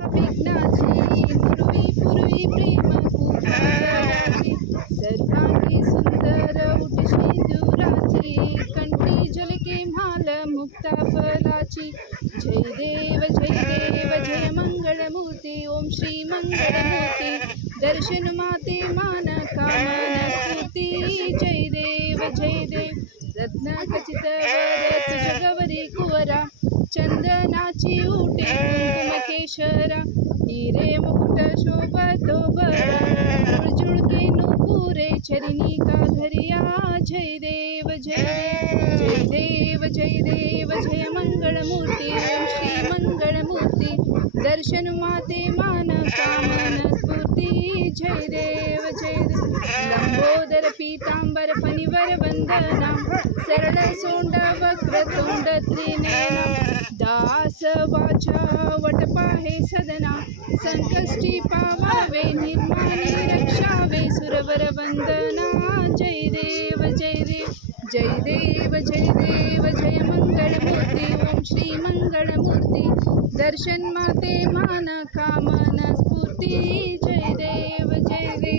विघ्नाची पूर्वी प्रेम पूजाची सर्वांगी सुंदर उठशी दुराची कंठी झलके म्हाल मुक्ता फलाची जय देव जय मंगळमूर्ती ओम श्री मंगळमूर्ती दर्शन माते मान कामना स्तुती जय देव रत्न खचित वर तुझ गवरी कुवरा चंदनाची उटे कुंकुम केशरा हिरे मुकुट शोभतो बरा जुळजुळके नुपुरे चरणी का घरिया जय देव जय मंगळमूर्ती ओम श्री मंगळमूर्ती दर्शन माते मान कामना स्फूर्ती जय देव लंबोदर पीतांबर फणीवर वंदना सरळ सोंड वक्रतुंड त्रिनयना दास वाचा वटपाहे सदना संकष्टी पावावे निर्माणे रक्षावे सुरवर वंदना जय देव जय मंगळमूर्ती ओम श्री मंगळमूर्ती दर्शन माते मान कामना स्फूर्ती जय देव